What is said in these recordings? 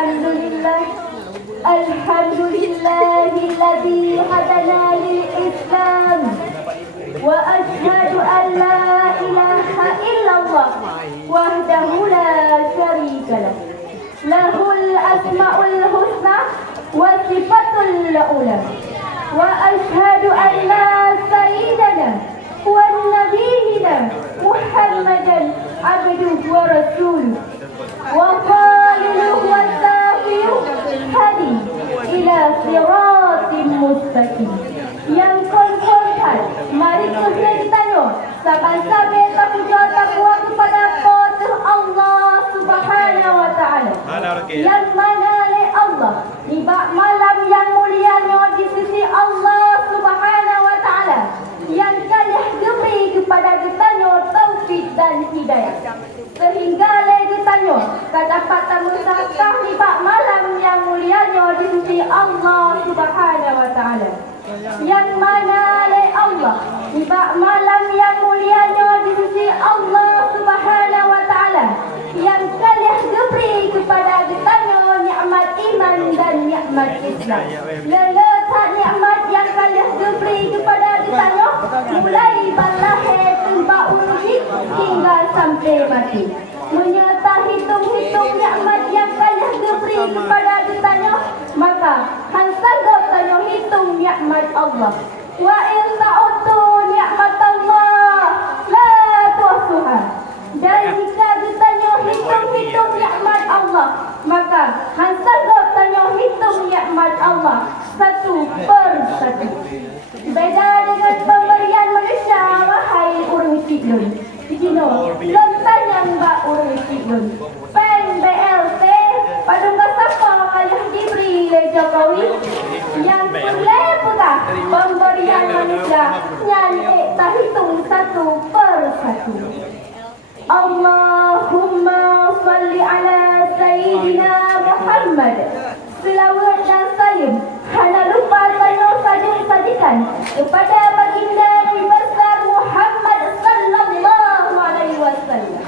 Alhamdulillah. Alhamdulillahilladzi hadana lil Islam. Wa asyhadu an la ilaha illallah wahdahu la syarika lah. Lahul asmaul husna wa sifatul ula. Wa asyhadu anna sayyidana wa nabiyina Muhammadan abduhu wa rasuluh wa khaliluhu wa safiuh hadi ila siratim mustaqim. Yang konfrontan, mari kita ditanya saban-saban takwa takwa kepada Allah Subhanahu wa taala. Yang mana oleh Allah ibak malam yang mulianya di sisi Allah Subhanahu wa taala, yang kalian diberi kepada ditanya taufik dan hidayah, sehingga le ditanya kedapatan musafah ibak malam yang mulianya di sisi Allah Subhanahu wa taala. Yang mana oleh Allah ibak malam yang mulianya di sisi Allah Subhanahu wa taala, yang kalian diberi kepada ditanya nikmat iman dan nikmat Islam. Letak nikmat yang kalian diberi kepada ditanya mulai balahir tempat urut hingga sampai mati. Menyerta hitung-hitung nikmat yang kalian diberi kepada ditanya, maka hansagot tanya hitung nikmat Allah. Wa in ta'uddu nikmat Allah la tuhsuha. Dan jika ditanya hitung-hitung nikmat Allah, maka hansagot tanya hitung nikmat Allah satu per satu. Beda dengan pemberian manusia, wahai urang sidun. Dino, lentanya mbak urang sidun. Pen BLT, padung kasapa kalah diberi oleh Jokowi. Yang boleh pula pemberian manusia, nyanyi tak hitung satu per satu. Allahumma salli ala Sayyidina Muhammad. Selawat dan salim hana lupa tanya sajikan kepada baginda Nabi besar Muhammad sallallahu alaihi wasallam,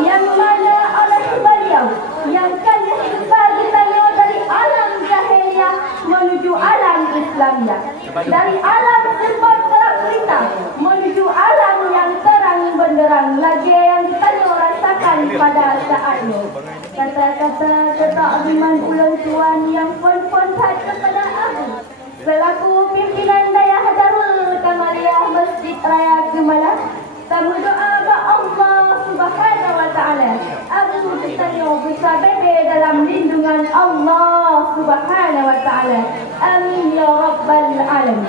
yang mana oleh beliau yang kalian ditanya dari alam jahiliyah menuju alam Islamiyah, dari alam sempat gelap gelita menuju alam yang terang benderang, lagi yang ditanya rasakan pada saatnya. Kata-kata ketakziman ulang tuan yang konfrontat kepada aku selaku pimpinan Dayah Darul Kamaliyah Masjid Raya Gemalang, tamu doa ke Allah Subhanahu wa taala. Aku bertanya besar bebe dalam lindungan Allah Subhanahu wa taala. Amin ya rabbal alamin.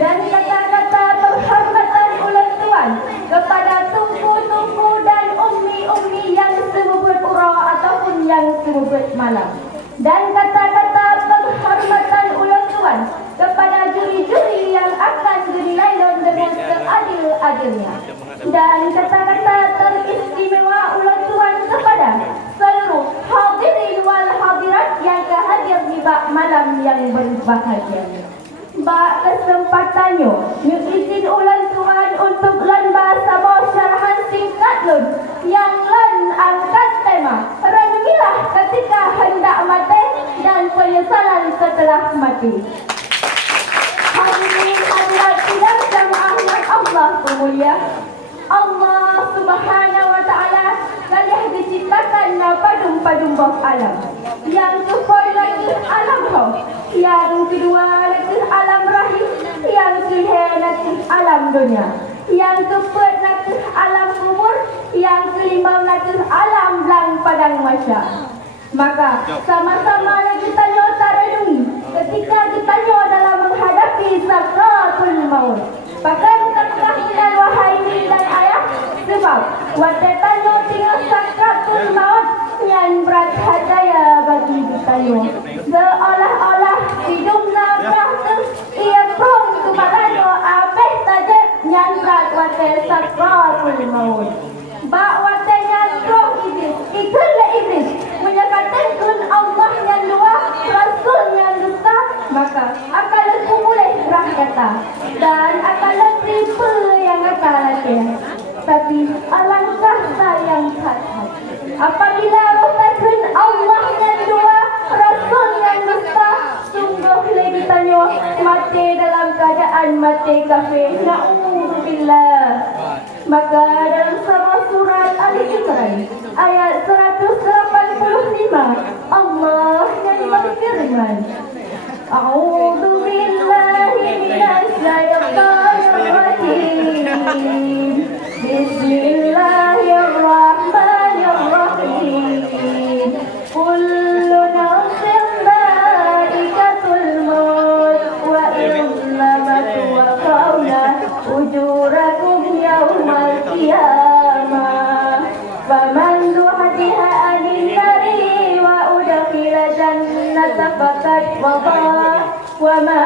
Dan kata-kata penghormatan ulang tuan kepada tungku-tungku dan ummi-ummi yang semubut ura ataupun yang semubut malam. Dan kata-kata penghormatan ulang tuan kepada juri-juri yang akan dinilai dengan seadil-adilnya. Dan kata-kata teristimewa ulang tuan kepada seluruh hadirin wal hadirat yang hadir di bak malam yang berbahagia. Bak kesempatannya, izin ulang tuan untuk lan bahasa syarahan singkat lun yang lan angkat tema renungilah ketika hendak mati dan penyesalan setelah mati. Hadirin hadirat sidang jamaah yang Allah pemulia, Allah Subhanahu wa taala telah diciptakan padum-padum bawah alam. Yang kepoi lagi alam roh, yang kedua lagi alam rahim, yang ketiga lagi alam dunia, yang keempat lagi alam kubur, yang kelima lagi alam belang padang mahsyar. Maka sama-sama lagi tanya tarenungi ketika ditanya dalam menghadapi sakratul maut. Bahkan kekah dan wahai ibu dan ayah, sebab waktu tanya tinggal sakratul maut yang berat hadaya bagi ditanya. Seolah-olah hidup nafas ia prong kepadanya abeh saja yang berat waktu sakratul maut. Bak waktu nyandrong iblis, itulah iblis menyatakan Allah yang luar, Rasul yang dusta, maka akan lebih boleh gerah kata dan akan lebih yang kata lagi. Tapi alangkah sayang hati apabila rotakan Allah yang dua Maka dalam sebuah surat Ali Imran ayat 185 Allah yang berfirman, A'udzu billahi minasy syaithanir rajim. Bismillahirrahmanirrahim. Kullu nafsin dha'iqatul maut wa innama tuwaffawna ujurakum yaumal qiyamah. Faman zuhziha 'anil nari wa udkhila jannata faqad faza wa ma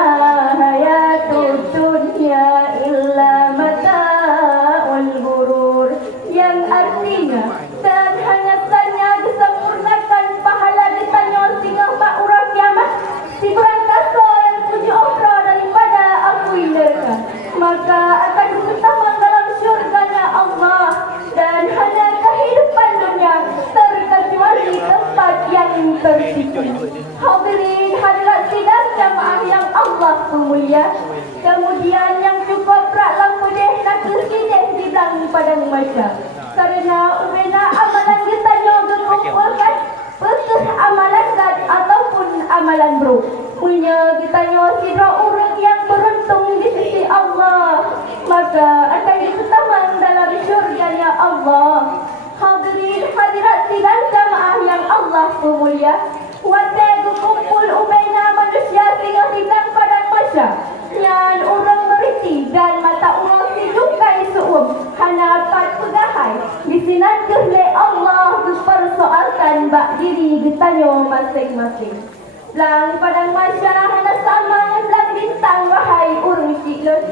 hayatud dunya illa mata'ul ghurur. Yang artinya, dan hanya saja disempurnakan pahala ditanya singa ma'urah kiamat si berangkasa yang puji okra daripada aku neraka, maka akan diutamakan dalam syurganya Allah, dan hanya kehidupan dunia terkecuali tempat yang tersisa. Hadirin hadirat sidang jamaah yang Allah mulia, kemudian yang cukup raklah pudih nak kesidih di belakang padang masyarakat. Karena ubena amalan kita juga kumpulkan betul amalan zat ataupun amalan bro. Punya kita sidra orang yang beruntung di sisi Allah, maka akan diutamakan dalam syurganya Allah. Hadirin hadirat sidang jamaah yang Allah mulia, wadah kumpul ubena manusia tinggal di padang masyarakat yang orang beriti dan mata orang sidukai suum hanya pat pegahai disinat oleh Allah dipersoalkan bak diri ditanya masing-masing. Belang padang masyarakat hanya sama yang belang bintang wahai urung ciklus.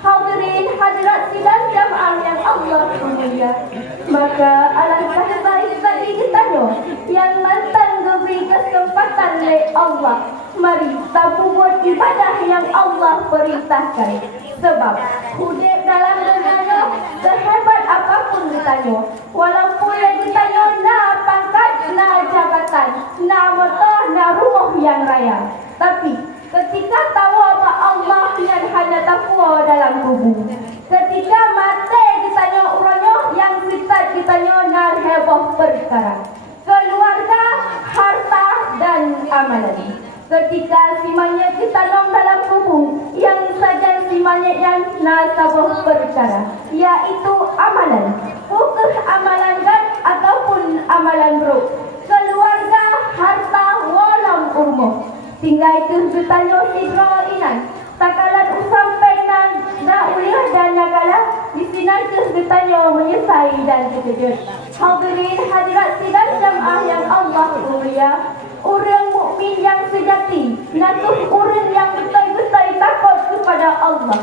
Hadirin hadirat sidang jamaah yang Allah mulia, maka alangkah baik bagi ditanya yang mantan diberi kesempatan oleh Allah, mari kita buat ibadah yang Allah perintahkan. Sebab hidup dalam dunia sehebat apapun ditanya, walaupun yang ditanya na pangkat, na jabatan, na motor, na rumah yang raya, tapi ketika tahu apa Allah yang hanya takwa dalam tubuh, ketika mati ditanya orangnya yang kita ditanya na heboh perkara, keluarga, harta dan amalan. Ketika si mayat ditanam dalam tubuh, yang saja si mayat yang nasabah perkara, yaitu amalan, bukan amalan gan ataupun amalan bro, keluarga, harta, walam urmoh. Tinggal itu bertanya sidra inan, takalan sampai na uliah dan nagala, di sini itu bertanya menyesai dan terkejut. Hadirin hadirat sidang jamaah yang Allah mulia, orang mukmin yang sejati, nakuh orang yang betul-betul takut kepada Allah,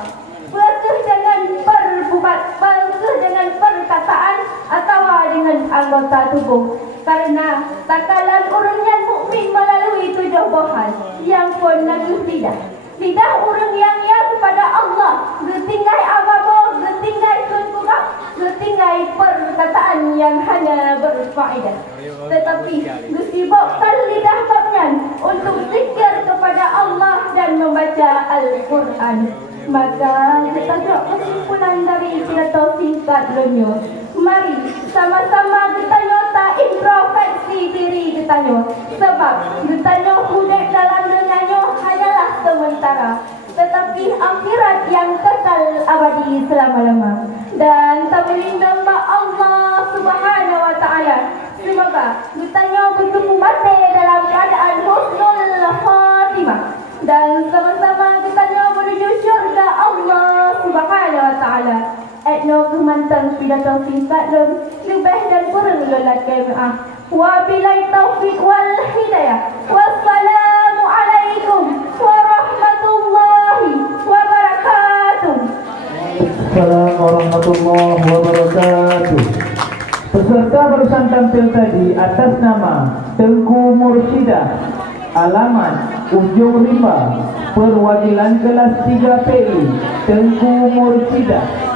berkah dengan perbuat, berkah dengan perkataan atau dengan anggota tubuh. Karena takalan orang yang mukmin melalui 7 bahan yang pun nakuh lidah orang yang kepada Allah, bertinggai ababo, bertinggai kunkurang, bertinggai perkataan yang hanya berfaedah. Tetapi disibukkan lidah babnya untuk zikir kepada Allah dan membaca Al-Quran. Maka kita jawab kesimpulan dari cerita singkat dunia. Mari sama-sama kita nyata introspeksi diri kita nyo. Sebab kita nyo hidup dalam dunia hanyalah sementara, tetapi akhirat yang kekal abadi selama-lama. Dan tabirin nama Allah Subhanahu wa taala, semoga kita nyo bertemu mati dalam keadaan husnul khatimah, dan sama-sama kita nyo menuju syurga Allah Subhanahu wa taala. Etno kemantan pidato singkat lebih dan kurang lolat kemaah. Wabillahi taufiq wal hidayah. Wassalamualaikum warahmatullahi wabarakatuh. Assalamualaikum warahmatullahi wabarakatuh. Peserta barusan tampil tadi atas nama Tengku Mursyidah, alamat Ujung Riba, perwakilan kelas 3 PI Tengku Mursyidah.